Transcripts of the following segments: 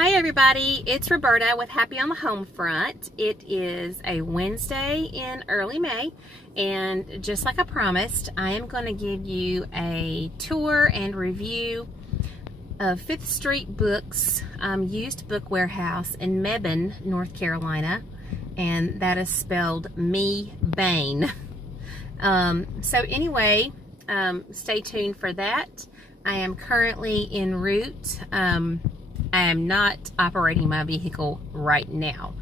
Hi everybody, it's Roberta with Happy on the Home Front. It is a Wednesday in early May, and just like I promised, I am going to give you a tour and review of 5th Street Books used book warehouse in Mebane, North Carolina, and that is spelled Mebane. So anyway, stay tuned for that. I am currently en route. I am not operating my vehicle right now,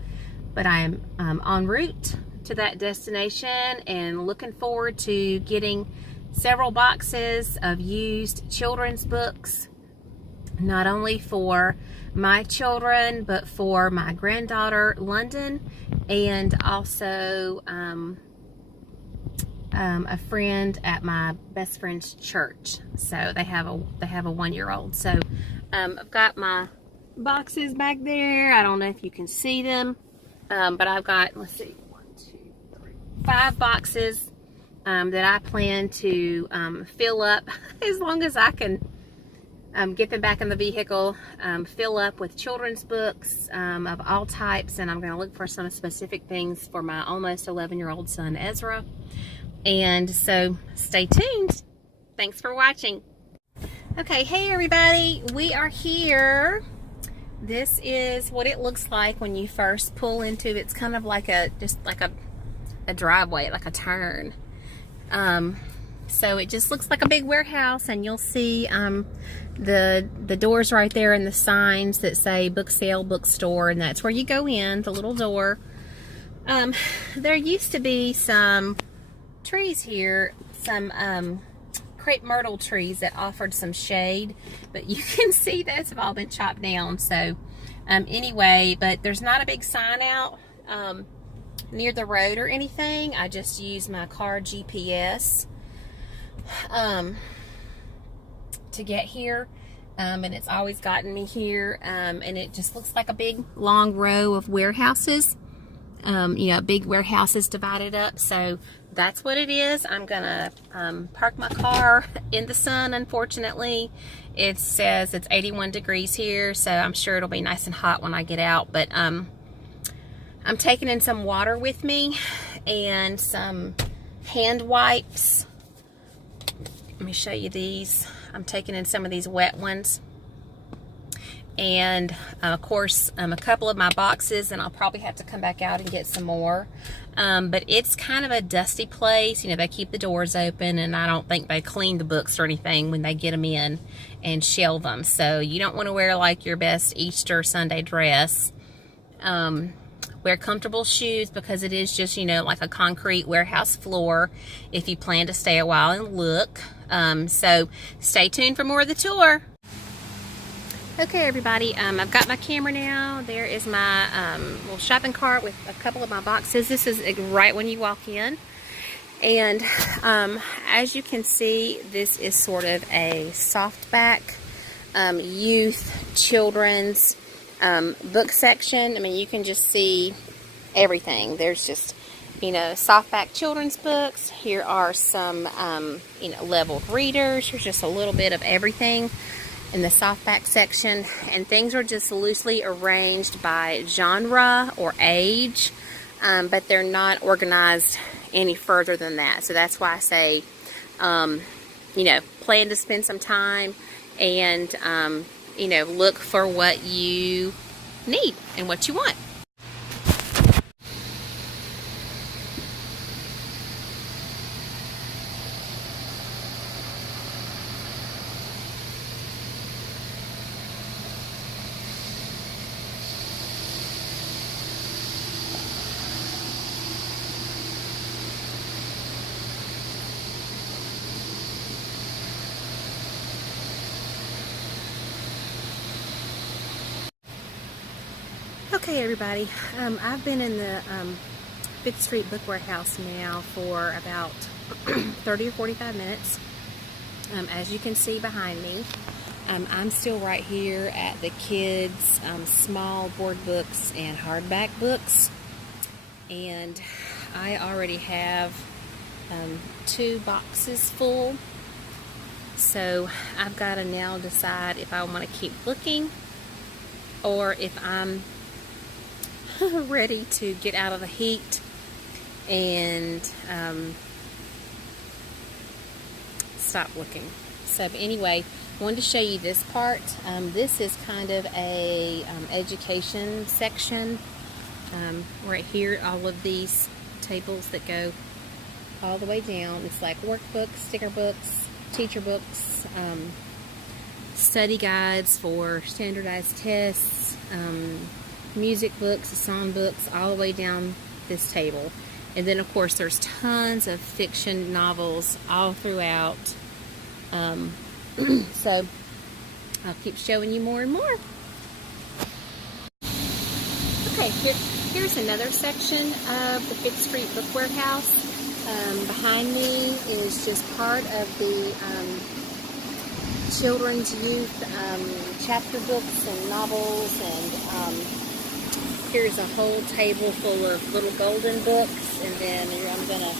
but I am en route to that destination and looking forward to getting several boxes of used children's books, not only for my children, but for my granddaughter, London, and also a friend at my best friend's church. So they have a 1-year-old. So I've got my boxes back there. I don't know if you can see them, but I've got, let's see, 1, 2, 3, 5 boxes that I plan to fill up as long as I can get them back in the vehicle, fill up with children's books of all types, and I'm going to look for some specific things for my almost 11-year-old son, Ezra. And so stay tuned. Thanks for watching. Okay, hey everybody, we are here. This is what it looks like when you first pull into, it's kind of like just like a driveway, like a turn. So it just looks like a big warehouse, and you'll see the doors right there and the signs that say book sale, bookstore, and that's where you go in, the little door. There used to be some trees here, some crepe myrtle trees that offered some shade, but you can see those have all been chopped down. So anyway, but there's not a big sign out near the road or anything. I just use my car GPS to get here, and it's always gotten me here, and it just looks like a big long row of warehouses, big warehouses divided up. So that's what it is. I'm gonna park my car in the sun. Unfortunately, it says it's 81 degrees here, so I'm sure it'll be nice and hot when I get out. But I'm taking in some water with me and some hand wipes. Let me show you these. I'm taking in some of these wet ones, and of course a couple of my boxes, and I'll probably have to come back out and get some more. But it's kind of a dusty place. They keep the doors open, and I don't think they clean the books or anything when they get them in and shelve them. So you don't want to wear like your best Easter Sunday dress. Wear comfortable shoes, because it is just, like a concrete warehouse floor if you plan to stay a while and look. So stay tuned for more of the tour. Okay everybody, I've got my camera now. There is my little shopping cart with a couple of my boxes. This is right when you walk in. And as you can see, this is sort of a softback youth, children's book section. I mean, you can just see everything. There's just, softback children's books. Here are some, leveled readers. There's just a little bit of everything in the softback section, and things are just loosely arranged by genre or age, but they're not organized any further than that. So that's why I say, plan to spend some time and, look for what you need and what you want. Okay everybody, I've been in the 5th Street Book Warehouse now for about 30 or 45 minutes. As you can see behind me, I'm still right here at the kids' small board books and hardback books, and I already have 2 boxes full. So I've got to now decide if I want to keep looking or if I'm ready to get out of the heat and stop looking. So anyway, I wanted to show you this part. This is kind of a education section. Right here, all of these tables that go all the way down. It's like workbooks, sticker books, teacher books, study guides for standardized tests, music books, song books, all the way down this table. And then of course there's tons of fiction novels all throughout. So I'll keep showing you more and more. Okay, here's another section of the Fifth Street Book Warehouse. Behind me is just part of the children's youth chapter books and novels, and here's a whole table full of little golden books. And then I'm going to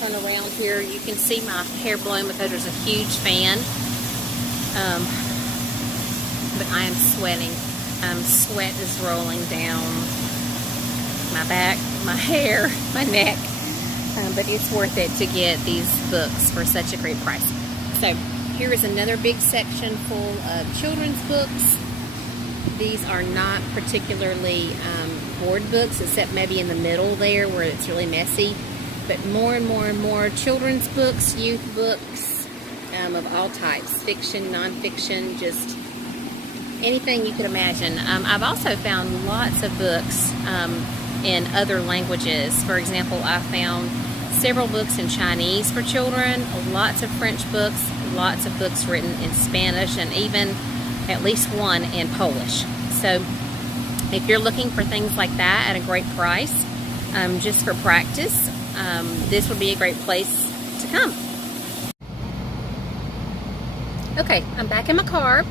turn around here. You can see my hair blowing because there's a huge fan. But I am sweating. Sweat is rolling down my back, my hair, my neck. But it's worth it to get these books for such a great price. So here is another big section full of children's books. These are not particularly board books, except maybe in the middle there where it's really messy. But more and more and more children's books, youth books of all types, fiction, nonfiction, just anything you could imagine. I've also found lots of books in other languages. For example, I found several books in Chinese for children, lots of French books, lots of books written in Spanish, and even at least one in Polish. So if you're looking for things like that at a great price, just for practice, this would be a great place to come. Okay, I'm back in my car,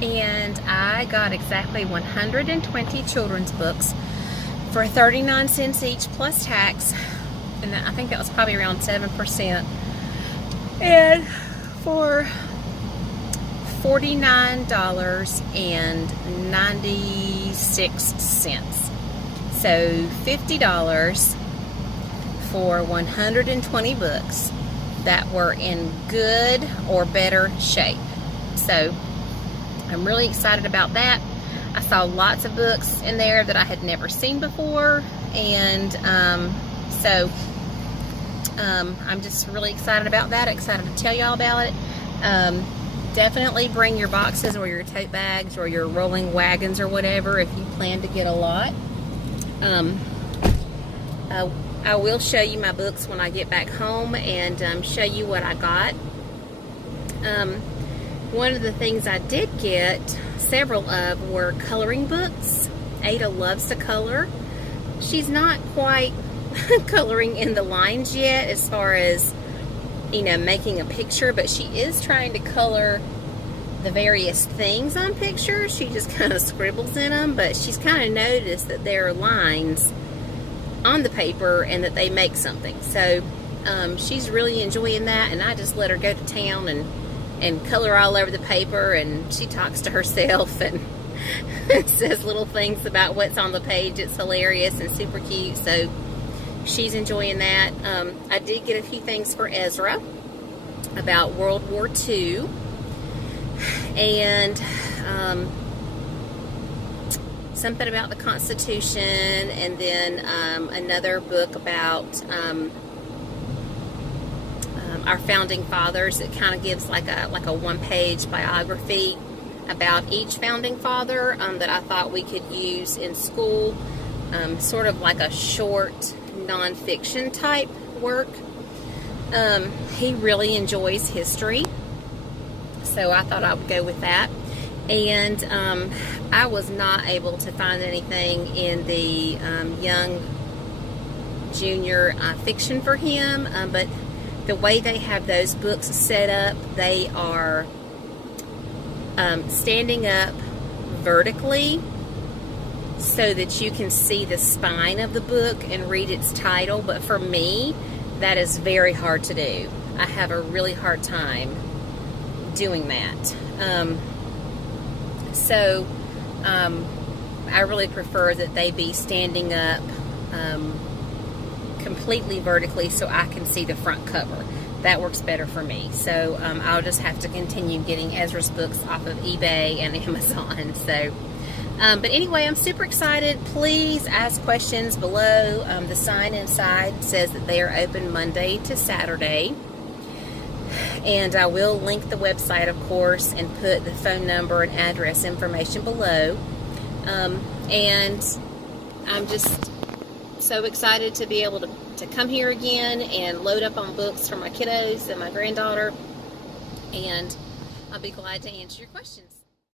and I got exactly 120 children's books for 39 cents each plus tax, and I think that was probably around 7%, and for $49.96. So $50 for 120 books that were in good or better shape. So I'm really excited about that. I saw lots of books in there that I had never seen before, and I'm just really excited about that, excited to tell y'all about it. Definitely bring your boxes or your tote bags or your rolling wagons or whatever if you plan to get a lot. I will show you my books when I get back home and show you what I got. One of the things I did get several of were coloring books. Ada loves to color. She's not quite coloring in the lines yet as far as, you know, making a picture, but she is trying to color the various things on pictures. She just kind of scribbles in them, but she's kind of noticed that there are lines on the paper and that they make something. So she's really enjoying that, and I just let her go to town and color all over the paper, and she talks to herself and says little things about what's on the page. It's hilarious and super cute, so she's enjoying that. I did get a few things for Ezra about World War II, and something about the Constitution, and then another book about our founding fathers. It kind of gives like a one-page biography about each founding father that I thought we could use in school, sort of like a short nonfiction type work. He really enjoys history, so I thought I would go with that. And I was not able to find anything in the young junior fiction for him, but the way they have those books set up, they are standing up vertically so that you can see the spine of the book and read its title. But for me, that is very hard to do. I have a really hard time doing that. I really prefer that they be standing up completely vertically so I can see the front cover. That works better for me. So I'll just have to continue getting Ezra's books off of eBay and Amazon. So, but anyway, I'm super excited. Please ask questions below. The sign inside says that they are open Monday to Saturday. And I will link the website, of course, and put the phone number and address information below. And I'm just so excited to be able to come here again and load up on books for my kiddos and my granddaughter. And I'll be glad to answer your questions.